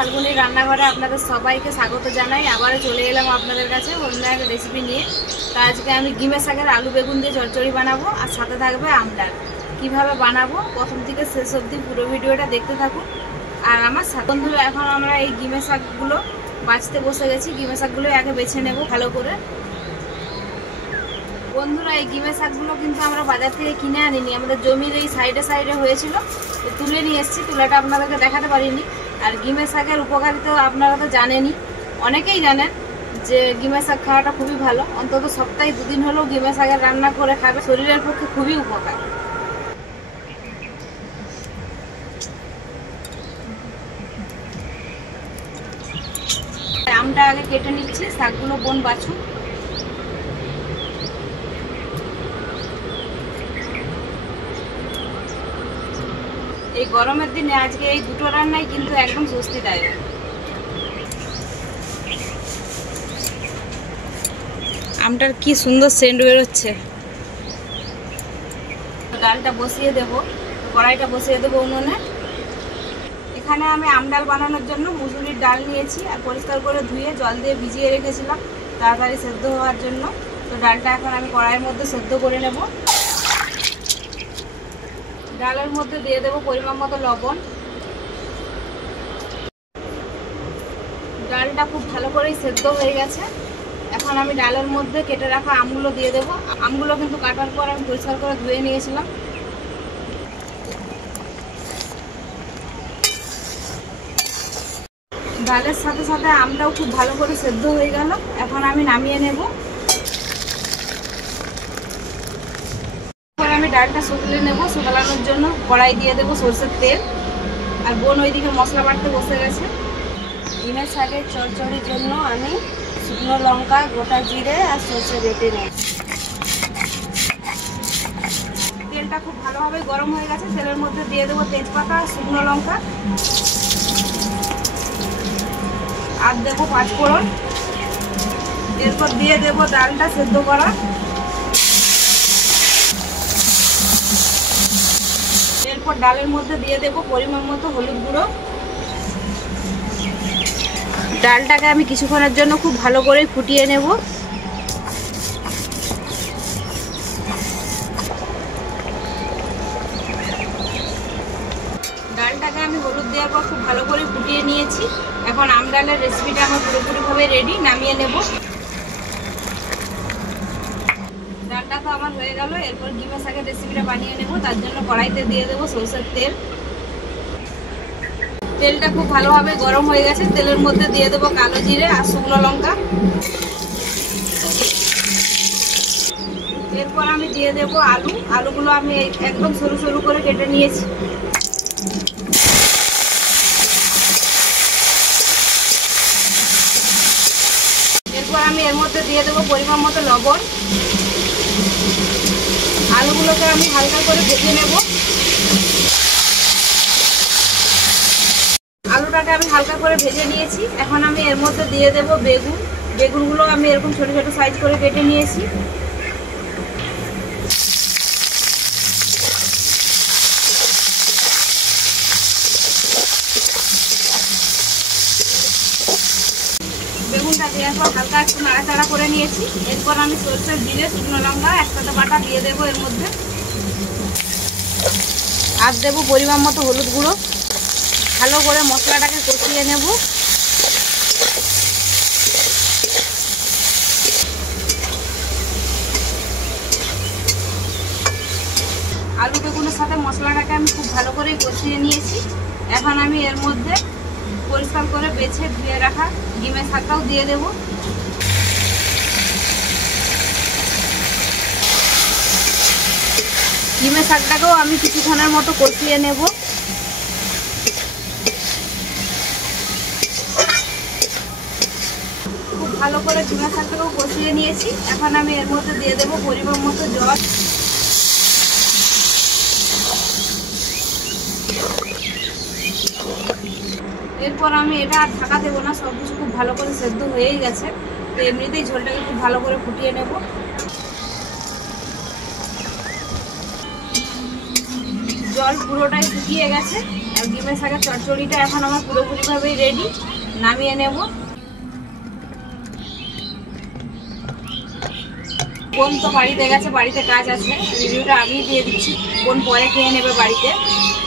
ফাল্গুনি রান্নাঘরে আপনাদের সবাইকে স্বাগত জানাই। আবারও চলে এলাম আপনাদের কাছে অন্য একটা রেসিপি নিয়ে। তো আজকে আমি গিমের শাকের আলু বেগুন দিয়ে চচ্চড়ি বানাবো, আর সাথে থাকবে আমডাল। কিভাবে বানাবো প্রথম থেকে শেষ অবধি পুরো ভিডিওটা দেখতে থাকুন। আর আমার বন্ধুরা, এখন আমরা এই গিমের শাকগুলো বাছতে বসে গেছি। গিমের শাকগুলো আগে বেছে নেব ভালো করে। বন্ধুরা, এই গিমের শাকগুলো কিন্তু আমরা বাজার থেকে কিনে আনিনি, আমাদের জমির এই সাইডে সাইডে হয়েছিল, তো তুলে নিয়ে এসেছি। তুলাটা আপনাদেরকে দেখাতে পারিনি। আর গিমের শাকের উপকারিতা আপনারা তো জানেনই, অনেকেই জানেন যে গিমের শাক খাওয়াটা খুবই ভালো। অন্তত সপ্তাহে 2 দিন হলেও গিমের শাকের রান্না করে খাবে, শরীরের পক্ষে খুবই উপকার। আমটা আগে কেটে নিচ্ছি, শাকগুলো বোন বাছুন। এই গরমের দিনে আজকে এই দুটো রান্নাই কিন্তু একদম স্বস্তিদায়ক। আমটার কি সুন্দর সেন্ট বেরোচ্ছে। ডালটা বসিয়ে দেব, কড়াইটা বসিয়ে দেবো উনুনে। এখানে আমি আমডাল বানানোর জন্য মুসুরির ডাল নিয়েছি, আর পরিষ্কার করে ধুয়ে জল দিয়ে ভিজিয়ে রেখেছিলাম তাড়াতাড়ি সেদ্ধ হওয়ার জন্য। তো ডালটা এখন আমি কড়াইয়ের মধ্যে সেদ্ধ করে নেব। ডালের মধ্যে দিয়ে দেবো পরিমাণ মতো লবণ। ডালটা খুব ভালো করেই সেদ্ধ হয়ে গেছে। এখন আমি ডালের মধ্যে কেটে রাখা আমগুলো দিয়ে দেবো। আমগুলো কিন্তু কাটার পর আমি পরিষ্কার করে ধুয়ে নিয়েছিলাম। ডালের সাথে সাথে আমটাও খুব ভালো করে সেদ্ধ হয়ে গেল। এখন আমি নামিয়ে নেব। আমি ডালটা শুকলে নেব। শুকলানোর জন্য কড়াই দিয়ে দেবো সরষের তেল। আর বোন ওইদিকে মশলা বাটতে বসে গেছে। গিমের শাকের চচ্চড়ির জন্য আমি শুকনো লঙ্কা, গোটা জিরে আর সরষে বেটে নেব। তেলটা খুব ভালোভাবে গরম হয়ে গেছে। তেলের মধ্যে দিয়ে দেবো তেজপাতা আর শুকনো লঙ্কা, আর দেবো 5 ফোড়ন। এরপর দিয়ে দেবো ডালটা সেদ্ধ করা। এরপর ডালের মধ্যে দিয়ে দেবো পরিমাণ মতো হলুদ গুঁড়ো। ডালটাকে আমি কিছুক্ষণের জন্য খুব ভালো করে ফুটিয়ে নেব। ডালটাকে আমি হলুদ দেওয়ার পর খুব ভালো করে ফুটিয়ে নিয়েছি। এখন আমডালের রেসিপিটা আমার পুরোপুরিভাবে রেডি, নামিয়ে নেব। ডালটা তো আমার হয়ে গেল। এরপর গিমের শাকের রেসিপিটা বানিয়ে নেব। তার জন্য কড়াইতে দিয়ে দেবো সরষের তেল। তেলটা খুব ভালোভাবে গরম হয়ে গেছে। তেলের মধ্যে দিয়ে দেবো কালো জিরে আর শুকনো লঙ্কা। এরপর আমি দিয়ে দেবো আলু। আলুগুলো আমি একদম সরু সরু করে কেটে নিয়েছি। এরপর আমি এর মধ্যে দিয়ে দেবো পরিমাণ মতো লবণ। আলুগুলোকে আমি হালকা করে ভেজে নেব। আলুটাকে আমি হালকা করে ভেজে নিয়েছি। এখন আমি এর মধ্যে দিয়ে দেব বেগুন। বেগুনগুলো আমি এরকম ছোট ছোট সাইজ করে কেটে নিয়েছি। বেগুনটা দেওয়ার পর হালকা একটু নাড়াচাড়া করে নিয়েছি। এরপর আমি সরষে জিরে শুকনো লঙ্কা একসাথে বাটা দিয়ে দেবো এর মধ্যে। আর দেবো পরিমাণ মতো হলুদ গুঁড়ো। ভালো করে মশলাটাকে কষিয়ে নেব। আলু বেগুনের সাথে মশলাটাকে আমি খুব ভালো করে কষিয়ে নিয়েছি। এখন আমি এর মধ্যে পরিষ্কার করে বেছে ধুয়ে রাখা ডিমের শাকটাও দিয়ে দেব। ডিমের শাকটাকেও আমি কিছুক্ষণের মতো কষিয়ে নেব। খুব ভালো করে ডিমের শাকটাকেও কষিয়ে নিয়েছি। এখন আমি এর মধ্যে দিয়ে দেব পরিমাণ মতো জল। এরপর আমি এটা আর ঢাকা দেবো না, সব কিছু খুব ভালো করে সেদ্ধ হয়েই গেছে। তো এমনিতেই ঝোলটাকে খুব ভালো করে ফুটিয়ে নেব। জল পুরোটাই শুকিয়ে গেছে। আর ডিমের শাকের চচ্চড়িটা এখন আমার পুরোপুরিভাবেই রেডি, নামিয়ে নেব। বোন তো বাড়িতে গেছে, বাড়িতে কাজ আছে, রিভিউটা আগেই দিয়ে দিচ্ছি, বোন পরে খেয়ে নেবে বাড়িতে।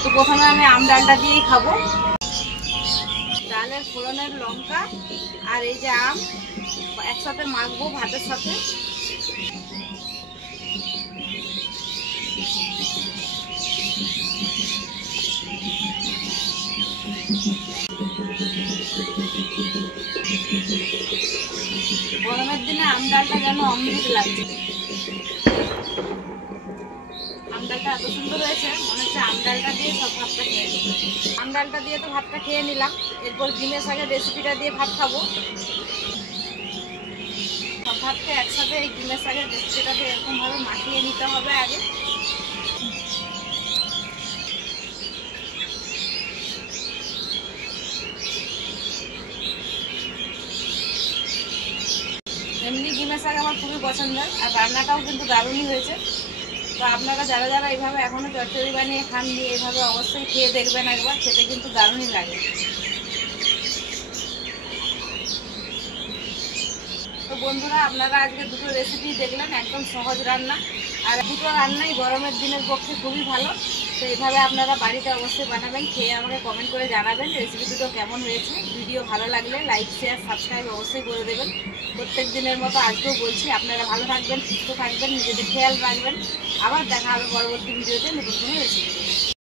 তো প্রথমে আমি আম ডালটা দিয়েই খাবো। ডালের ফোড়নের লঙ্কা আর এই যে আম একসাথে মাখবো ভাতের সাথে। গরমের দিনে আম ডালটা যেন অমৃত লাগছে। আম ডালটা এত সুন্দর হয়েছে, মনে হচ্ছে আম ডালটা দিয়ে সব ভাতটা খেয়ে নিই। আম ডালটা দিয়ে তো ভাতটা খেয়ে নিলাম, এরপর ডিমের শাকের রেসিপিটা দিয়ে ভাত খাবো। সব ভাতকে একসাথে এই ডিমের শাকের রেসিপিটা দিয়ে এরকমভাবে মাখিয়ে নিতে হবে আগে। এমনি ডিমের শাক আমার খুবই পছন্দের, আর রান্নাটাও কিন্তু দারুণই হয়েছে। তো আপনারা যারা যারা এইভাবে এখনও চচ্চড়ি বানিয়ে খাননি, এইভাবে অবশ্যই খেয়ে দেখবেন একবার, খেতে কিন্তু দারুণই লাগে। তো বন্ধুরা, আপনারা আজকে দুটো রেসিপি দেখলেন, একদম সহজ রান্না, আর দুটো রান্নাই গরমের দিনের পক্ষে খুবই ভালো। তো এইভাবে আপনারা বাড়িতে অবশ্যই বানাবেন, খেয়ে আমাকে কমেন্ট করে জানাবেন রেসিপি দুটো কেমন হয়েছে। ভিডিও ভালো লাগলে লাইক, শেয়ার, সাবস্ক্রাইব অবশ্যই করে দেবেন। প্রত্যেক দিনের মতো আজকেও বলছি, আপনারা ভালো থাকবেন, সুস্থ থাকবেন, নিজেদের খেয়াল রাখবেন। আবার দেখা হবে পরবর্তী ভিডিওতে নতুন কোনো রেসিপি।